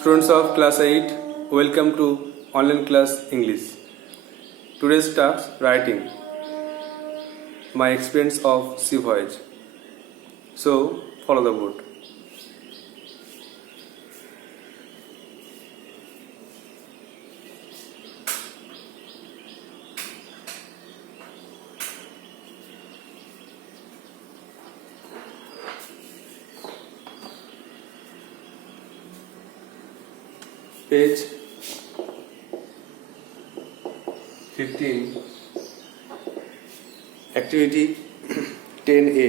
Students of class 8, welcome to online class English. Today's task writing my experience of sea voyage. So follow the board. Page 15, activity 10A.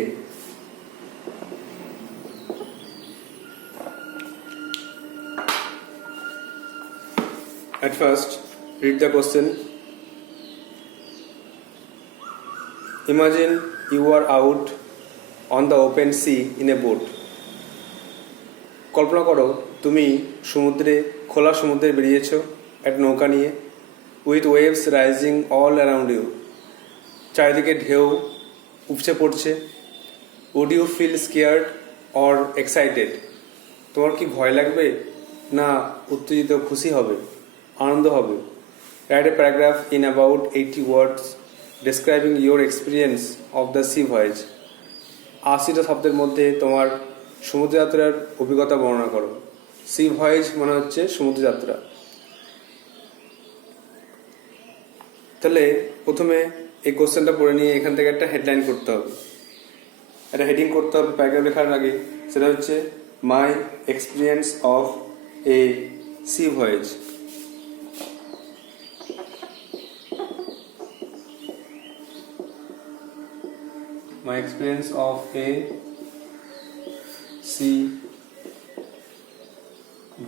At first, read the question. Imagine you are out on the open sea in a boat. কল্পনা করো তুমি খোলা সমুদ্রে বেরিয়েছো একটা নৌকা নিয়ে with waves rising all around you, চারিদিকে ঢেউ উপচে পড়ছে। Would you feel scared or excited? তোমার কি ভয় লাগবে না উত্তেজিত, খুশি হবে, আনন্দ হবে? Write a paragraph in about 80 words describing your experience of the sea voyage. 80টা শব্দের মধ্যে তোমার সমুদ্রযাত্রার অভিজ্ঞতা বর্ণনা করো। সি ভয়েজ মানে হচ্ছে সমুদ্রযাত্রা। তাহলে প্রথমে এই কোশ্চেনটা পড়ে নিয়ে এখান থেকে একটা হেডলাইন করতে হবে, একটা হেডিং করতে হবে প্যারাগ্রাফ লেখার আগে। সেটা হচ্ছে মাই experience of A C voice. My experience of a sea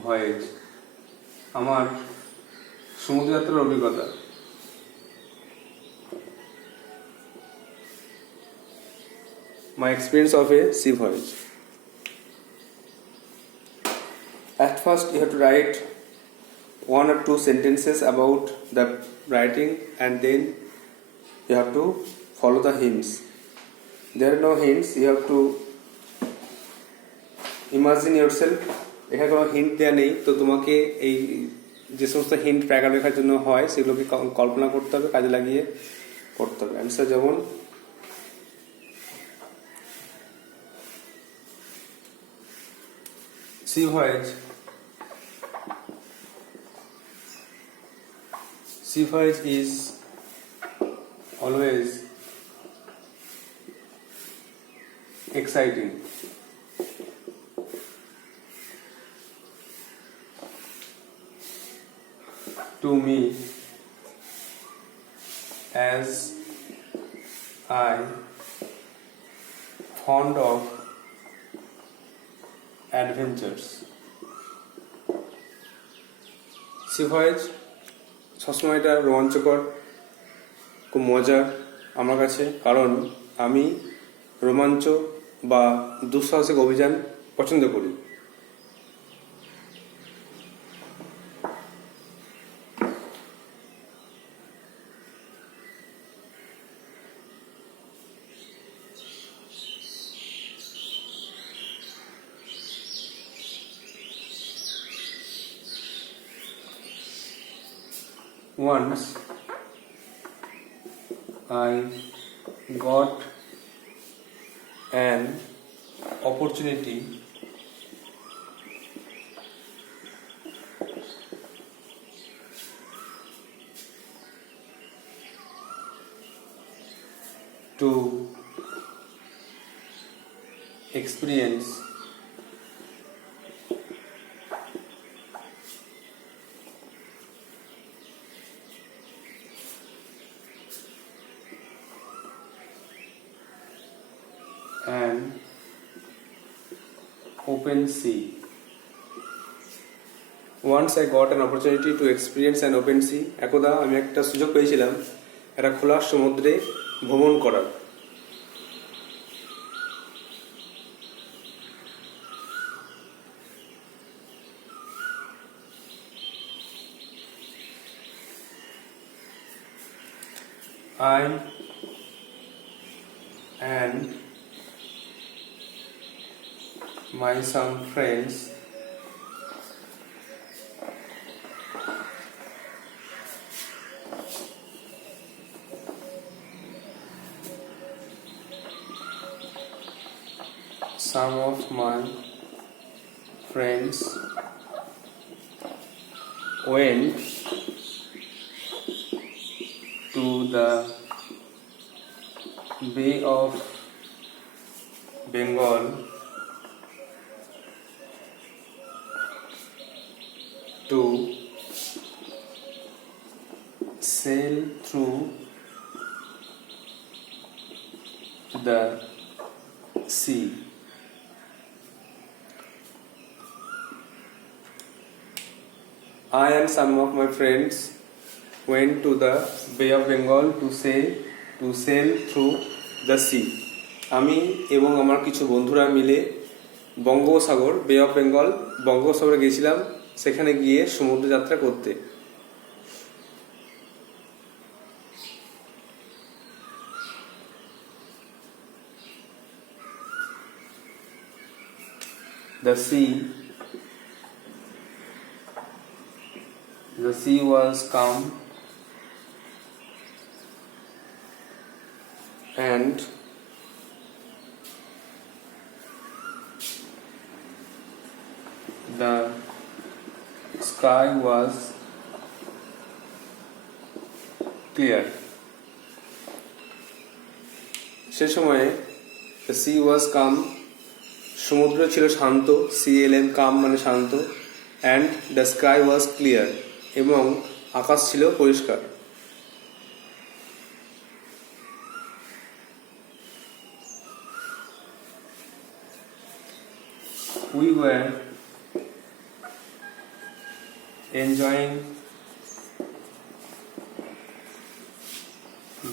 voyage, আমার সমুদ্রযাত্রার অভিজ্ঞতা। My experience of a sea voyage. At first you have to write 1 or 2 sentences about the writing, and then you have to follow the hints. There are no hints, you have to imagine yourself. এখানে কোনো হিন্ট দেওয়া নেই, তো তোমাকে এই যে সমস্ত hint paragraph লেখার জন্য হয় সেগুলোকে কল্পনা করতে হবে, কাজে লাগিয়ে পড়তে হবে। অ্যান্সার যেমন sea voyage is always exciting. To me, as I fond of adventures. C voice সবসময় এটা রোমাঞ্চকর, খুব মজা আমার কাছে, কারণ আমি রোমাঞ্চ বা দুঃসাহসিক অভিযান পছন্দ করি। Once I got an opportunity to experience an open sea. Once I got an opportunity to experience an open sea. একদা আমি একটা সুযোগ পেয়েছিলাম একটা খোলা সমুদ্রে ভ্রমণ করার। I and my some friends some of my friends went to the Bay of Bengal to sail through the sea. I and some of my friends went to the Bay of Bengal to sail through the sea. আমি এবং আমার কিছু বন্ধুরা মিলে বঙ্গোপসাগর বে অফ বেঙ্গল বঙ্গোপসাগরে গিয়েছিলাম, সেখানে গিয়ে সমুদ্র যাত্রা করতে। The sea was calm and the sky was clear. সে সময়ে the sea was calm, সমুদ্র ছিল শান্ত, CLM calm মানে শান্ত, and the sky was clear, এবং আকাশ ছিল পরিষ্কার। We were enjoying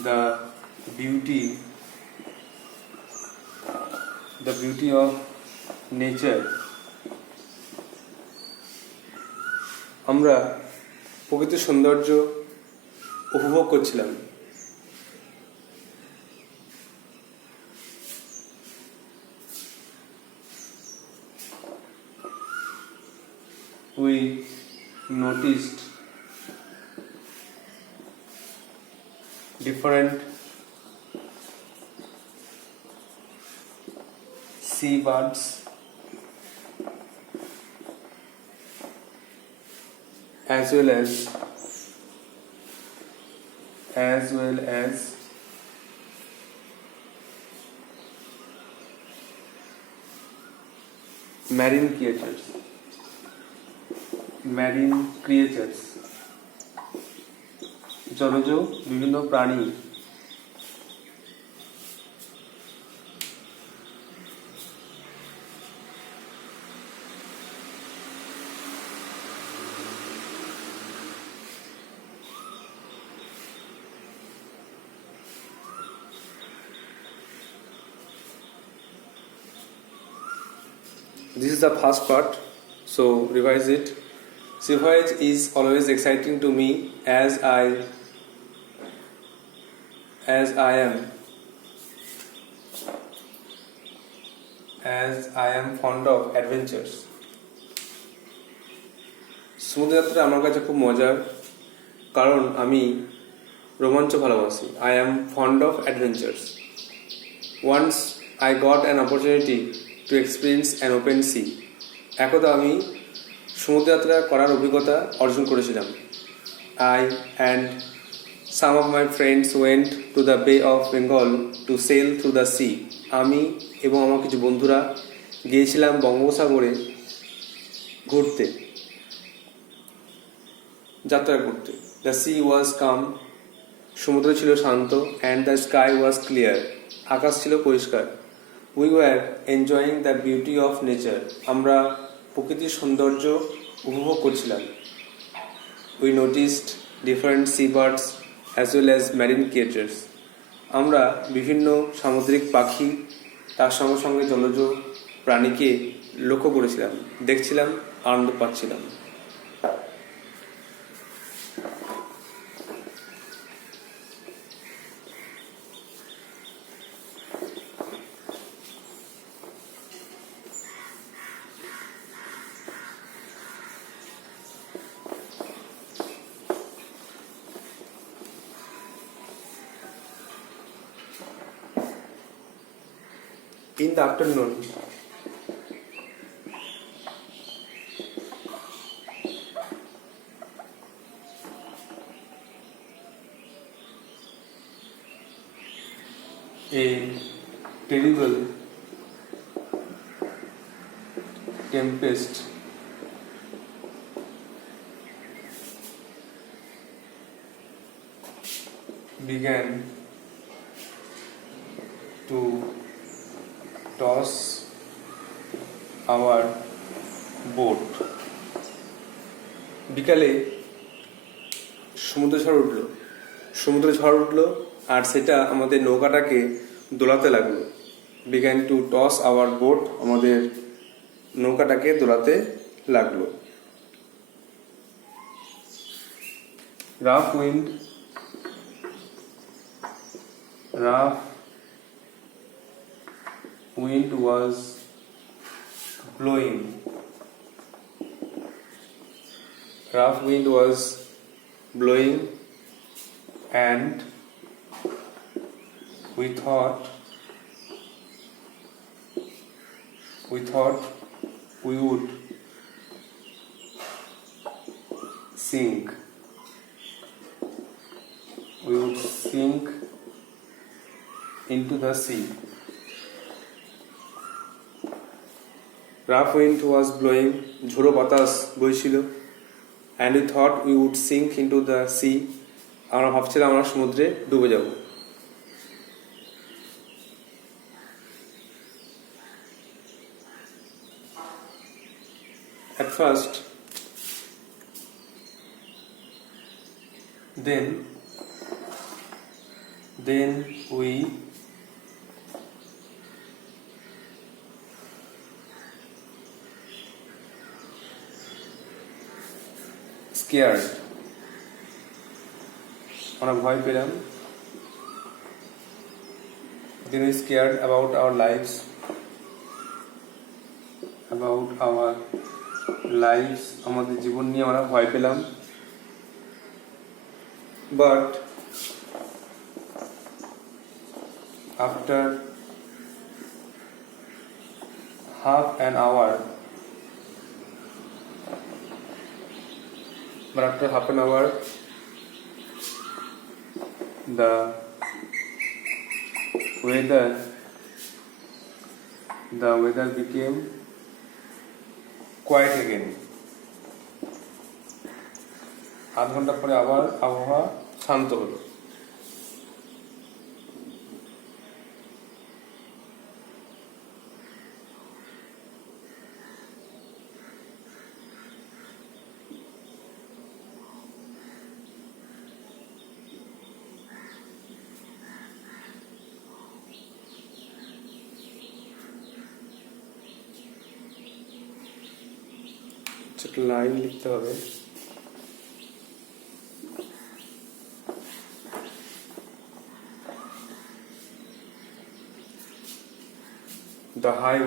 the beauty of nature. আমরা প্রকৃতির সৌন্দর্য উপভোগ করছিলাম। We noticed different seabirds as well as marine creatures. জলজ বিভিন্ন প্রাণী। This is the first part, so revise it. Sea voyage is always exciting to me as I am fond of adventures. সমুদ্র যাত্রা আমার কাছে খুব মজার, কারণ আমি রোমাঞ্চ ভালোবাসি। I am fond of adventures. Once I got an opportunity to experience an open sea. একদা আমি সমুদ্র যাত্রা করার অভিজ্ঞতা অর্জন করেছিলাম। I and some of my friends went to the Bay of Bengal to sail through the sea. আমি এবং আমার কিছু বন্ধুরা গিয়েছিলাম বঙ্গোপসাগরে ঘুরতে, যাত্রা করতে। The sea was calm, সমুদ্র ছিল শান্ত, and the sky was clear, আকাশ ছিল পরিষ্কার। We were enjoying the beauty of nature. আমরা প্রকৃতির সৌন্দর্য উপভোগ করছিলাম। We noticed different seabirds as well as marine creatures. আমরা বিভিন্ন সামুদ্রিক পাখি তার সঙ্গে সঙ্গে জলজ প্রাণীকে লক্ষ্য করেছিলাম, দেখছিলাম, আনন্দ পাচ্ছিলাম। In the afternoon, a terrible tempest began to toss our boat. বিকালে সমুদ্র ঝড় উঠলো আর সেটা আমাদের নৌকাটাকে দোলাতে লাগলো। Began to toss our boat, আমাদের নৌকাটাকে দোলাতে লাগলো। Rough wind was blowing. Rough wind was blowing, and we thought we would sink. We would sink into the sea. Rough wind was blowing, ঝোড়ো বাতাস বইছিল, and we thought we would sink into the sea. আমরা ভাবছিলাম আমরা সমুদ্রে ডুবে যাব। At first, then we scared. আমরা ভয় পেলাম। Then we scared about our lives. আমাদের জীবন নিয়ে আমরা ভয় পেলাম। But after half an hour, the weather became quiet again. আধ ঘন্টা পরে আবার আবহাওয়া শান্ত হলো। একটা লাইন লিখতে হবে। The high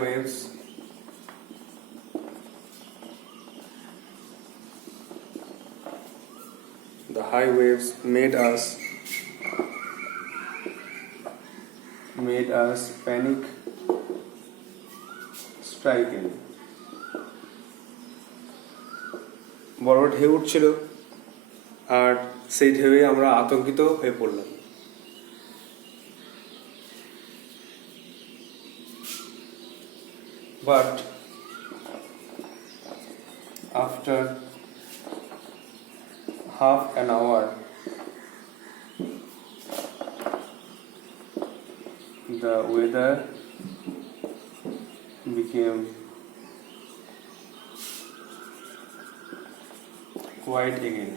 waves made us panic stricken. বড় ঢেউ উঠছিল আর সেই ঢেউয়ে আমরা আতঙ্কিত হয়ে পড়লাম। But after half an hour, the weather became quiet again.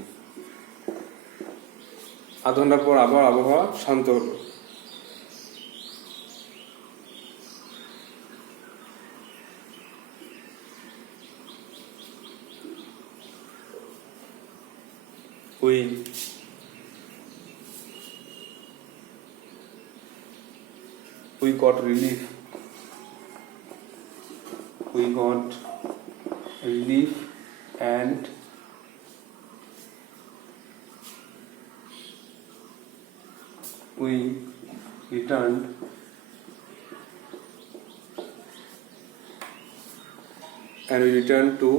আধ ঘন্টা পর আবার আবহাওয়া শান্ত হলো। We got relief. And we returned to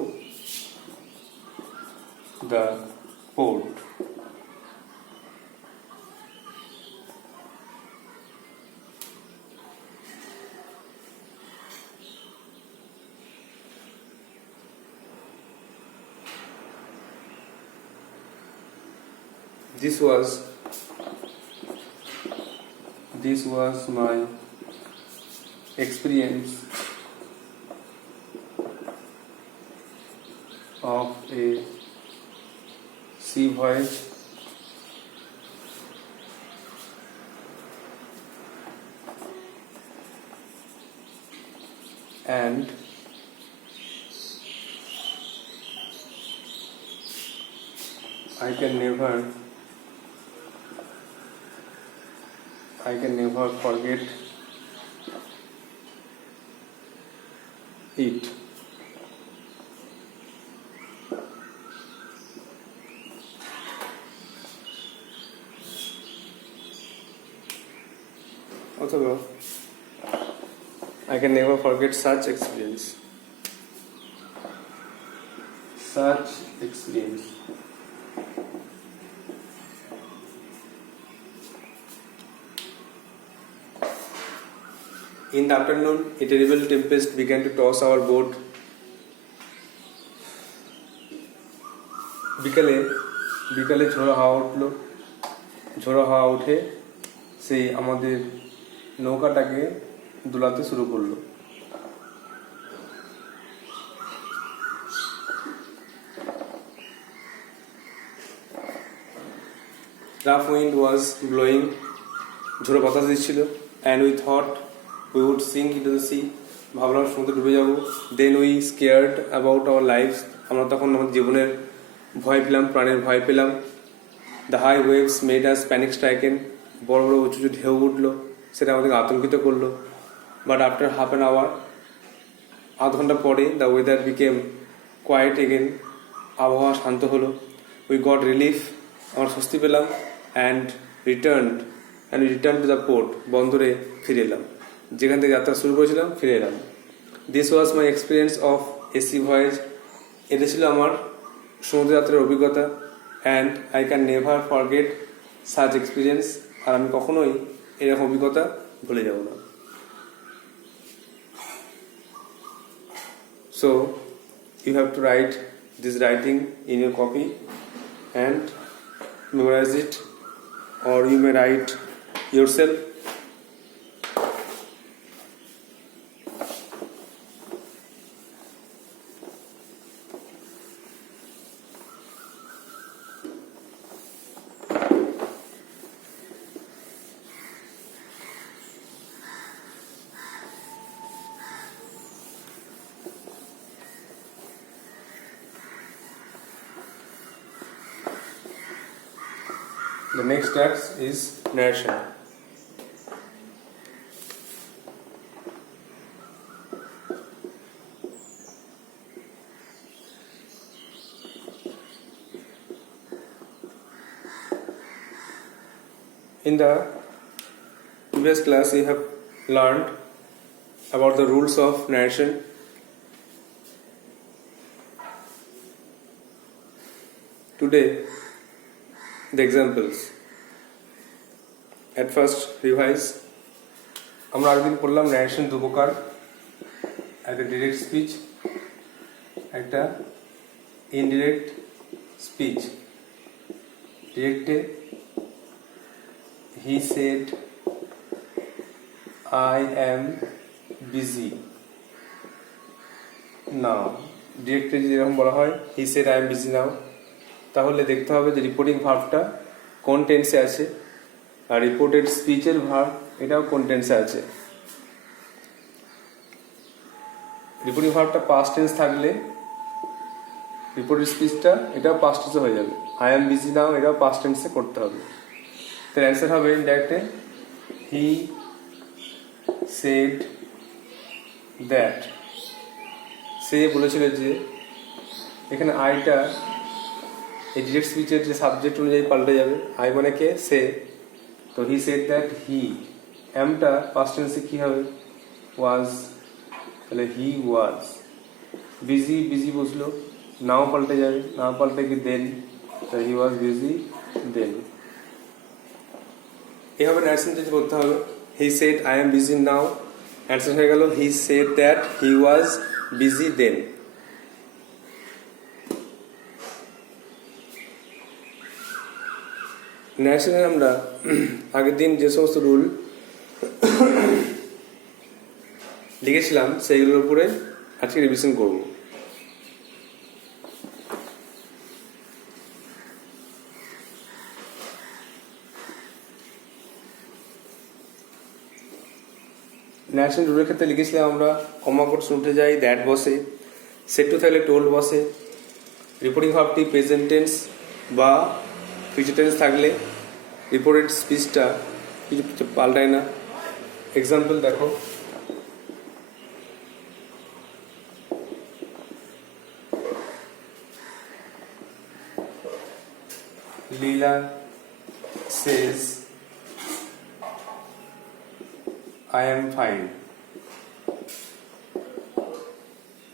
the port. This was my experience of a sea voyage and I can never forget it. Also, I can never forget such experience. In the afternoon, a terrible tempest began to toss our boat. বিকালে ঝোড়ো হাওয়া উঠে সেই আমাদের নৌকাটাকে দোলাতে শুরু করলো। Rough wind was blowing, ঝোড়ো বাতাস দিচ্ছিল, and we thought we would sink into the sea. ভাবলাম সমুদ্রে ডুবে যাব। Then we scared about our lives. আমরা তখন আমাদের জীবনের ভয় পেলাম, প্রাণের ভয় পেলাম। The high waves made us panic stricken. বড় বড় উঁচু ঢেউ উঠলো, সেটা আমাদেরকে আতঙ্কিত করলো। But after half an hour, আধ ঘন্টা পরে, the weather became quiet again. আবহাওয়া শান্ত হলো। We got relief. আমরা স্বস্তি পেলাম and returned to the port. বন্দরে ফিরে এলাম, যেখান থেকে যাত্রা শুরু করেছিলাম ফিরে এলাম। This was my experience of a sea voyage. এটা ছিল আমার সমুদ্র যাত্রার অভিজ্ঞতা, and I can never forget such experience. আর আমি কখনোই এরকম অভিজ্ঞতা ভুলে যাব না। So you have to write this writing in your copy and memorize it, or you may write yourself. The next task is narration. In the previous class, you have learned about the rules of narration. Today, the examples. At first, revise. আমরা আগের দিন পড়লাম ন্যারেশন দু প্রকার, একটা direct speech, একটা indirect speech. ডিরেক্টে he said I am busy now. ডিরেক্টে যদি এরকম বলা হয় he said I am busy now, তাহলে দেখতে হবে যে রিপোর্টিং ভার্বটা কোন টেন্সে আছে, আর রিপোর্টেড স্পিচের ভার্ব এটাও কোন টেন্সে আছে। রিপোর্টিং ভার্বটা পাস্ট টেন্স থাকলে রিপোর্টেড স্পিচটা এটাও পাস্ট টেন্সে হয়ে যাবে। আই এম বিজি নাও এটাও পাস্ট টেন্সে করতে হবে। তার অ্যান্সার হবে ইনডাইরেক্টে হি সেড দ্যাট। সে বলেছিল যে, এখানে আইটা এই ডিরেক্ট স্পিচের যে সাবজেক্ট অনুযায়ী পাল্টে যাবে। আই মানে কে? সে। তো হি সেড দ্যাট হি, এমটা পাস্ট টেন্সে কি হবে? ওয়াজ। তাহলে হি ওয়াজ। বিজি বসলো, নাও পাল্টে যাবে, নাও পাল্টে কি দেন, তাহলে হি ওয়াজ বিজি দেন। এভাবে ন্যারেশন যদি করতে হবে। He said I am busy now, answer হয়ে গেল he said that he was busy then. ন্যাশনালে আমরা আগের দিন যে সমস্ত রুল লিখেছিলাম সেইগুলোর উপরে আজকে রিভিশন করব। ন্যাশনাল রুলের ক্ষেত্রে লিখেছিলাম আমরা কমা কোটস উঠে যায়, দ্যাট বসে, সেট টু থাকলে টোল্ড বসে, রিপোর্টিং ভার্বটি প্রেজেন্ট টেন্স বা ফিউচার টেন্স থাকলে রিপোর্টেড স্পিচটা কিছু পাল্টায় না। এক্সাম্পল দেখো, লীলা says I am fine.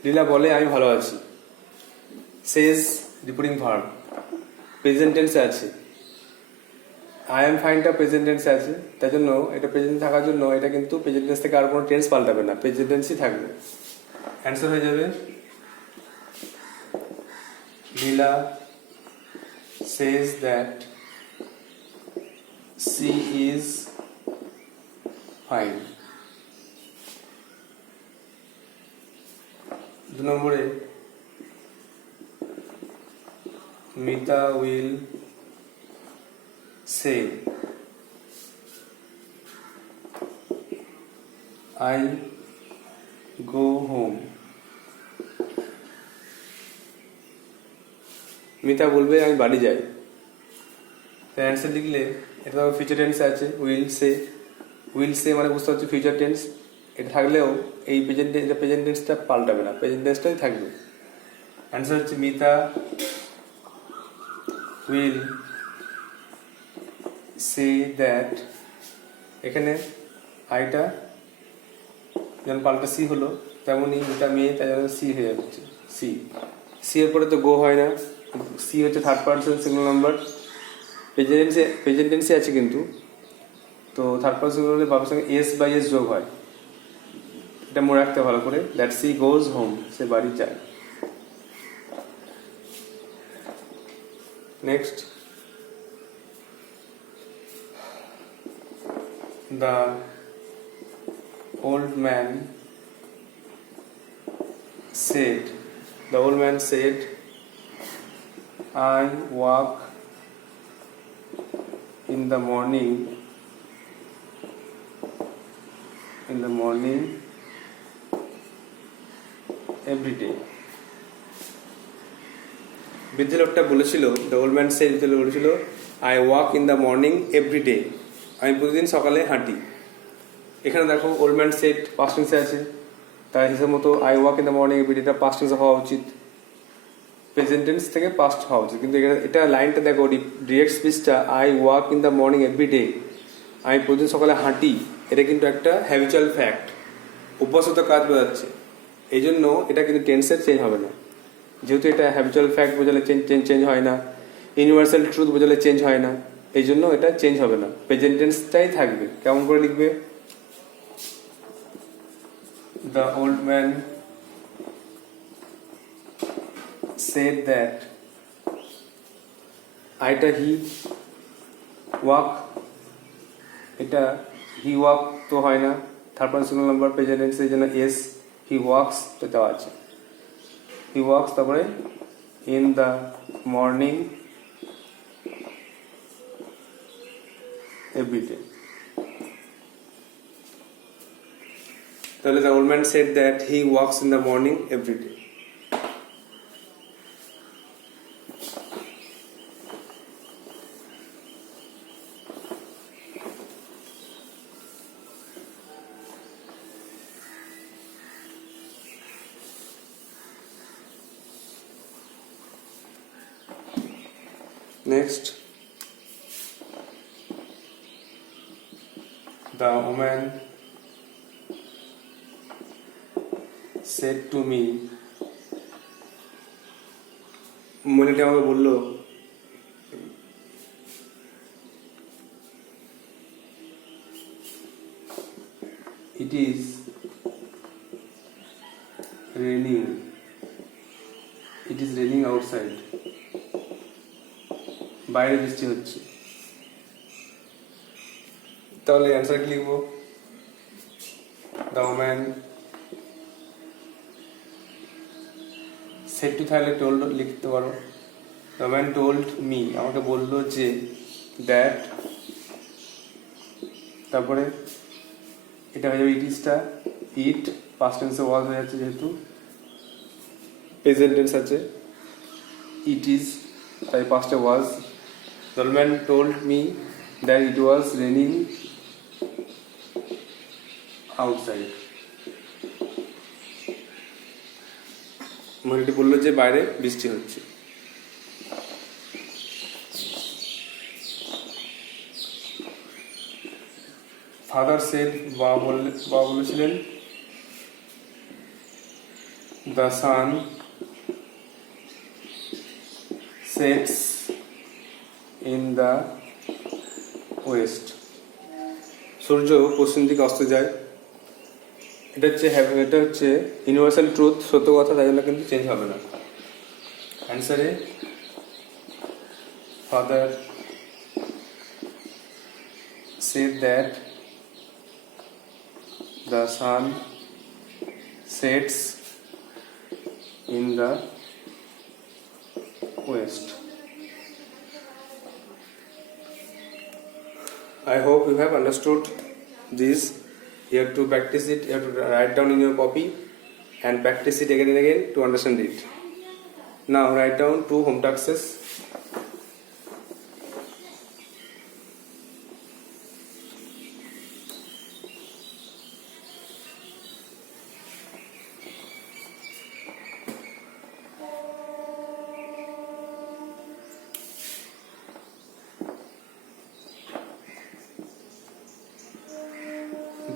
লীলা বলে আমি ভালো আছি। says রিপোর্টিং ভার্ব প্রেজেন্ট টেন্সে আছে, I am ফাইনটা প্রেজেন্ট টেন্সে আছে, তাই জন্য এটা প্রেজেন্ট থাকার জন্য এটা কিন্তু প্রেজেন্ট টেন্স থেকে আর কোনো টেন্স পাল্টাবে না, প্রেজেন্ট টেন্সই থাকবে। অ্যান্সার হয়ে যাবে লীলা says that she is fine. 2 নম্বরে Mita will say I go home. Mita বলবে আমি বাড়ি যাই। অ্যান্সার লিখলে এটা তো ফিউচার টেন্সে আছে, উইল সে মানে বুঝতে হচ্ছে ফিউচার টেন্স, এটা থাকলেও এই প্রেজেন্ট টেন্সটা পাল্টাবে না, প্রেজেন্ট টেন্সটাই থাকবে। অ্যান্সার হচ্ছে মিতা উইল সে দ্যাট, এখানে আইটা যেমন পাল্টা সি হলো তেমনই মিতা মেয়ে, তাই জন্য সি হয়ে যাচ্ছে সি এর পরে তো গো হয় না, সি হচ্ছে third person singular number, present টেন্সে আছে কিন্তু, তো থার্ড পার্সন সিঙ্গুলারে বাবার সঙ্গে এস বাই এস যোগ হয়, এটা মনে রাখতে ভালো করে। দ্যাট সি গোজ হোম, সে বাড়ি যায়। Next, the old man said I walk in the morning every day. বৃদ্ধ লোকটা বলেছিল, দ্য ওল্ড ম্যান সেড বলেছিল I walk in the morning every day, আমি প্রতিদিন সকালে হাঁটি। এখানে দেখো ওল্ড ম্যান সেড পাস্ট টেন্সে আছে, তার হিসাব মতো I walk in the morning every ডেটা পাস্ট টেন্সে হওয়া উচিত, প্রেজেন্ট টেন্স থেকে পাস্ট হওয়া উচিত, কিন্তু এটা লাইনটা দেখো ডিরেক্ট স্পিচটা I walk in the morning every day, আমি প্রতিদিন সকালে হাঁটি, এটা কিন্তু একটা হ্যাবিচুয়াল ফ্যাক্ট, অভ্যাসত কাজ বোঝাচ্ছে, এই জন্য এটা কিন্তু টেন্সের চেঞ্জ হবে না, যেহেতু এটা হ্যাবিচুয়াল ফ্যাক্ট বোঝালে চেঞ্জ হয় না, ইউনিভার্সাল ট্রুথ বোঝালে চেঞ্জ হয় না, এই জন্য এটা চেঞ্জ হবে না, প্রেজেন্ট টেন্সটাই থাকবে। কেমন করে লিখবে? The old man said that আইটা হি ওয়াক, এটা হি ওয়াক তো হয় না, third person singular number present tense, এই জন্য এস হি ওয়াকস তো দেওয়া আছে, হি ওয়াকস, তারপরে in the morning every day. তাহলে the old man said that he walks in the morning every day. Next, the woman said to me, মহিলাটি আমাকে বলল it is raining outside, বাইরে বৃষ্টি হচ্ছে। তাহলে অ্যান্সার কি লিখবো? দ্য ওম্যান সেড টু, তাহলে টোল্ড লিখতে পারো। দ্য ম্যান টোল্ড মি, আমাকে বললো যে, দ্যাট, তারপরে এটা হয়ে যাবে ইটিসটা, ইট পাস্ট টেন্সে ওয়াজ হয়ে যাচ্ছে যেহেতু প্রেজেন্ট টেন্স আছে, ইট ইজ তাই পাস্টে was. The man told me that it was raining outside, মহিলাটি বললো যে বাইরে বৃষ্টি হচ্ছে। ফাদার সেড, বাবা বলেছিলেন, the sun sets in the west, সূর্য পশ্চিম দিকে অস্ত যায়। এটা হচ্ছে ইউনিভার্সাল ট্রুথ, সত্য কথা, তাই জন্য কিন্তু চেঞ্জ হবে না। অ্যান্সারে father said that the sun sets in the west. I hope you have understood this. You have to practice it, you have to write down in your copy and practice it again and again to understand it. Now write down 2 home taxes.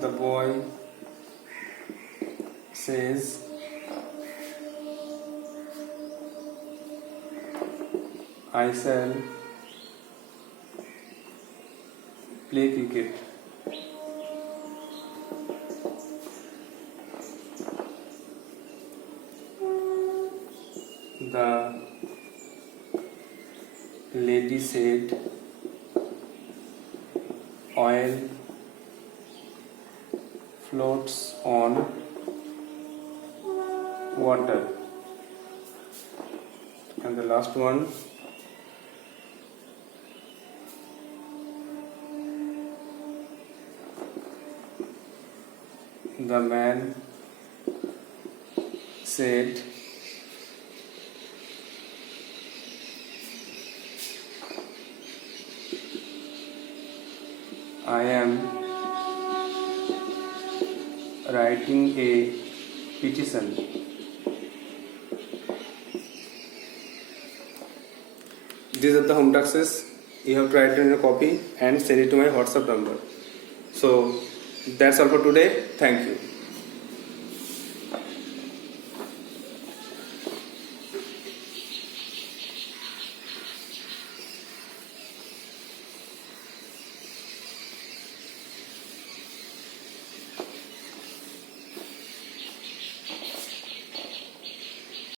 The boy says, I shall play cricket. The lady said, oil floats on water. And the last one, the man said, I am writing a petition. These are the home taxes. You have to write it in a copy and send it to my WhatsApp number. So that's all for today. Thank you.